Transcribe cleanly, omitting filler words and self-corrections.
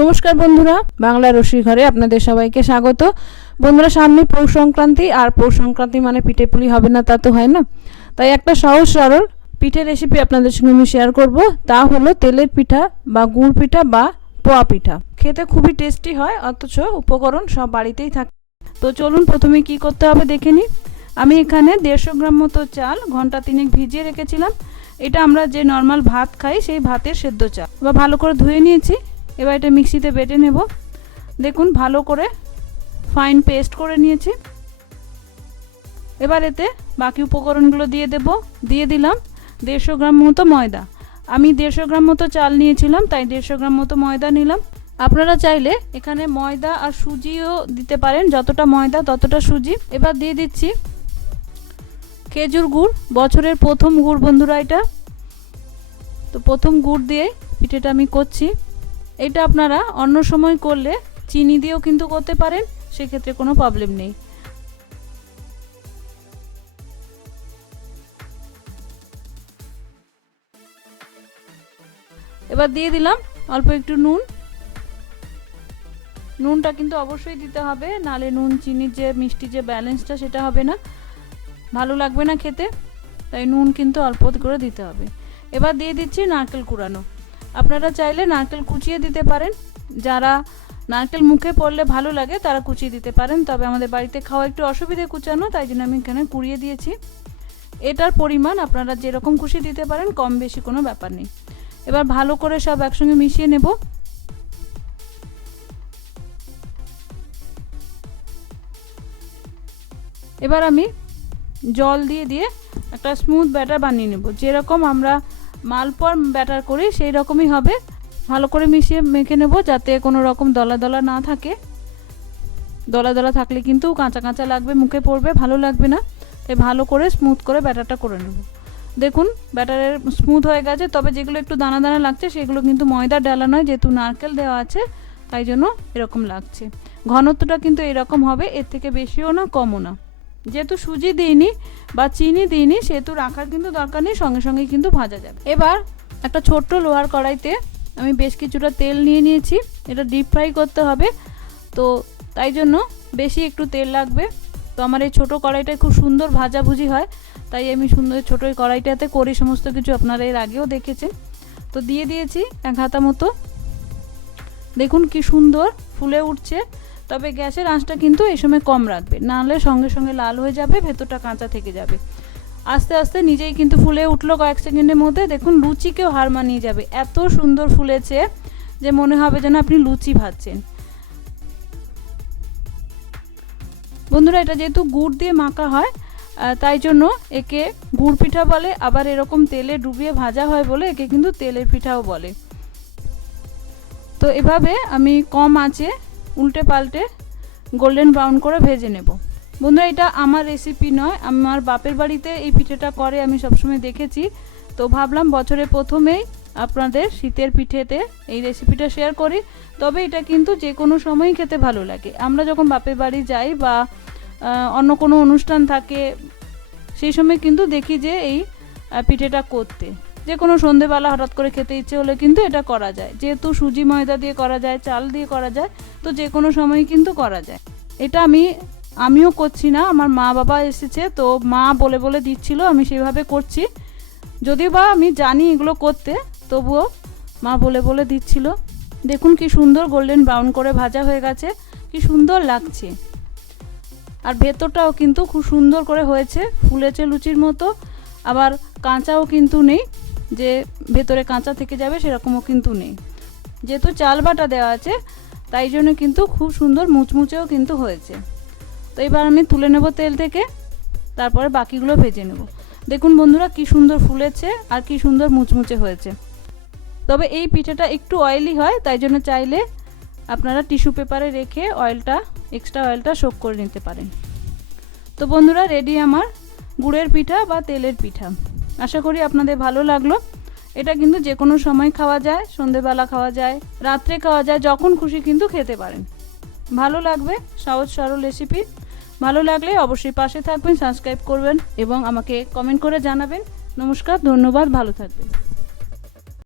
নমস্কার বন্ধুরা, বাংলা রসিক ঘরে আপনাদের সবাইকে স্বাগত। বন্ধুরা, সামনে পৌষ সংক্রান্তি, আর পৌষ সংক্রান্তি মানে পিঠে পুলি হবে না তা তো হয় না। তাই একটা সহজ সরল পিঠে রেসিপি আপনাদের সঙ্গে আমি শেয়ার করব। তা হলো তেলের পিঠা বা গুড় পিঠা বা পোয়া পিঠা। খেতে খুবই টেস্টি হয়, অথচ উপকরণ সব বাড়িতেই থাকে। তো চলুন প্রথমে কি করতে হবে দেখে নিই। আমি এখানে 150 গ্রাম মতো চাল ঘন্টা 3 ভিজিয়ে রেখেছিলাম। এটা আমরা যে নর্মাল ভাত খাই সেই ভাতের সেদ্ধ চাল। এবার ভালো করে ধুয়ে নিয়েছি। এবার এটা মিক্সিতে বেটে নেব। দেখুন ভালো করে ফাইন পেস্ট করে নিয়েছি। এবার এতে বাকি উপকরণগুলো দিয়ে দেব। দিয়ে দিলাম 150 গ্রাম মতো ময়দা। আমি 150 গ্রাম মতো চাল নিয়েছিলাম, তাই 150 গ্রাম মতো ময়দা নিলাম। আপনারা চাইলে এখানে ময়দা আর সুজিও দিতে পারেন, যতটা ময়দা ততটা সুজি। এবার দিয়ে দিচ্ছি খেজুর গুড়, বছরের প্রথম গুড় বন্ধুরা এটা। তো প্রথম গুড় দিয়ে পিঠেটা আমি করছি। এটা আপনারা অন্য সময় করলে চিনি দিয়েও কিন্তু করতে পারেন, সেক্ষেত্রে কোনো প্রবলেম নেই। এবার দিয়ে দিলাম অল্প একটু নুন। নুনটা কিন্তু অবশ্যই দিতে হবে, নালে নুন চিনির যে মিষ্টি যে ব্যালেন্সটা সেটা হবে না, ভালো লাগবে না খেতে। তাই নুন কিন্তু অল্প করে দিতে হবে। এবার দিয়ে দিচ্ছি নারকেল কুড়ানো। আপনারা চাইলে নারকেল কুচিয়ে দিতে পারেন। যারা নারকেল মুখে পড়লে ভালো লাগে তারা কুচিয়ে দিতে পারেন, তবে আমাদের বাড়িতে খাওয়া একটু অসুবিধে কুচানো, তাই জন্য আমি এখানে কুড়িয়ে দিয়েছি। এটার পরিমাণ আপনারা যেরকম খুশি দিতে পারেন, কম বেশি কোনো ব্যাপার নেই। এবার ভালো করে সব একসঙ্গে মিশিয়ে নেব। এবার আমি জল দিয়ে দিয়ে একটা স্মুথ ব্যাটার বানিয়ে নেব। যেরকম আমরা মালপোয়ার ব্যাটার করি সেই রকমই হবে। ভালো করে মিশিয়ে মেখে নেব, যাতে কোনো রকম দলা দলা না থাকে। দলা দলা থাকলে কিন্তু কাঁচা কাঁচা লাগবে, মুখে পড়বে, ভালো লাগবে না। তাই ভালো করে স্মুথ করে ব্যাটারটা করে নেব। দেখুন ব্যাটারের স্মুথ হয়ে গেছে, তবে যেগুলো একটু দানা দানা লাগছে সেগুলো কিন্তু ময়দার ডালা নয়, যেহেতু নারকেল দেওয়া আছে তাই জন্য এরকম লাগছে। ঘনত্বটা কিন্তু এরকম হবে, এর থেকে বেশিও না কমও না। যেহেতু সুজি দিইনি বা চিনি দিইনি, সেহেতু রাখার কিন্তু দরকার নেই, সঙ্গে সঙ্গে কিন্তু ভাজা যাবে। এবার একটা ছোট্ট লোহার কড়াইতে আমি বেশ কিছুটা তেল নিয়ে নিয়েছি। এটা ডিপ ফ্রাই করতে হবে, তো তাই জন্য বেশি একটু তেল লাগবে। তো আমার এই ছোটো কড়াইটায় খুব সুন্দর ভাজাভুজি হয়, তাই আমি সুন্দর ছোটো এই কড়াইটাতে করি সমস্ত কিছু, আপনারা এর আগেও দেখেছেন। তো দিয়ে দিয়েছি 1 হাতা মতো। দেখুন কি সুন্দর ফুলে উঠছে, তবে গ্যাসের আঁচটা কিন্তু এই সময় কম রাখবে, নাহলে সঙ্গে সঙ্গে লাল হয়ে যাবে, ভেতরটা কাঁচা থেকে যাবে। আস্তে আস্তে নিজেই কিন্তু ফুলে উঠলো কয়েক সেকেন্ডের মধ্যে। দেখুন লুচিকেও হার মানিয়ে যাবে, এত সুন্দর ফুলেছে যে মনে হবে যেন আপনি লুচি ভাজছেন। বন্ধুরা, এটা যেহেতু গুড় দিয়ে মাখা হয় তাই জন্য একে গুড় পিঠা বলে, আবার এরকম তেলে ডুবিয়ে ভাজা হয় বলে একে কিন্তু তেলের পিঠাও বলে। তো এভাবে আমি কম আঁচে উল্টে পাল্টে গোল্ডেন ব্রাউন করে ভেজে নেব। বন্ধুরা, এটা আমার রেসিপি নয়, আমার বাপের বাড়িতে এই পিঠেটা করে, আমি সবসময় দেখেছি। তো ভাবলাম বছরের প্রথমেই আপনাদের শীতের পিঠেতে এই রেসিপিটা শেয়ার করি। তবে এটা কিন্তু যে কোনো সময়ই খেতে ভালো লাগে। আমরা যখন বাপের বাড়ি যাই বা অন্য কোনো অনুষ্ঠান থাকে, সেই সময় কিন্তু দেখি যে এই পিঠেটা করতে, যে কোনো সন্ধেবেলা হঠাৎ করে খেতে ইচ্ছে হলে কিন্তু এটা করা যায়। যেহেতু সুজি ময়দা দিয়ে করা যায়, চাল দিয়ে করা যায়, তো যে কোনো সময়ই কিন্তু করা যায়। এটা আমিও করছি না, আমার মা বাবা এসেছে তো মা বলে বলে দিচ্ছিল, আমি সেভাবে করছি। যদিও বা আমি জানি এগুলো করতে, তবুও মা বলে বলে দিচ্ছিল। দেখুন কি সুন্দর গোল্ডেন ব্রাউন করে ভাজা হয়ে গেছে, কি সুন্দর লাগছে। আর ভেতরটাও কিন্তু খুব সুন্দর করে হয়েছে, ফুলেছে লুচির মতো। আবার কাঁচাও কিন্তু নেই যে ভেতরে কাঁচা থেকে যাবে, সেরকমও কিন্তু নেই। যেহেতু চাল বাটা দেওয়া আছে তাই জন্য কিন্তু খুব সুন্দর মুচমুচেও কিন্তু হয়েছে। তো এবার আমি তুলে নেব তেল থেকে, তারপরে বাকিগুলো ভেজে নেব। দেখুন বন্ধুরা কি সুন্দর ফুলেছে আর কি সুন্দর মুচমুচে হয়েছে। তবে এই পিঠাটা একটু অয়েলি হয়, তাই জন্য চাইলে আপনারা টিস্যু পেপারে রেখে এক্সট্রা অয়েলটা শোক করে নিতে পারেন। তো বন্ধুরা, রেডি আমার গুড়ের পিঠা বা তেলের পিঠা। আশা করি আপনাদের ভালো লাগলো। এটা কিন্তু যে কোনো সময় খাওয়া যায়, সন্ধেবেলা খাওয়া যায়, রাত্রে খাওয়া যায়, যখন খুশি কিন্তু খেতে পারেন। ভালো লাগবে, সহজ সরল রেসিপি। ভালো লাগলে অবশ্যই পাশে থাকবেন, সাবস্ক্রাইব করবেন এবং আমাকে কমেন্ট করে জানাবেন। নমস্কার, ধন্যবাদ, ভালো থাকবেন।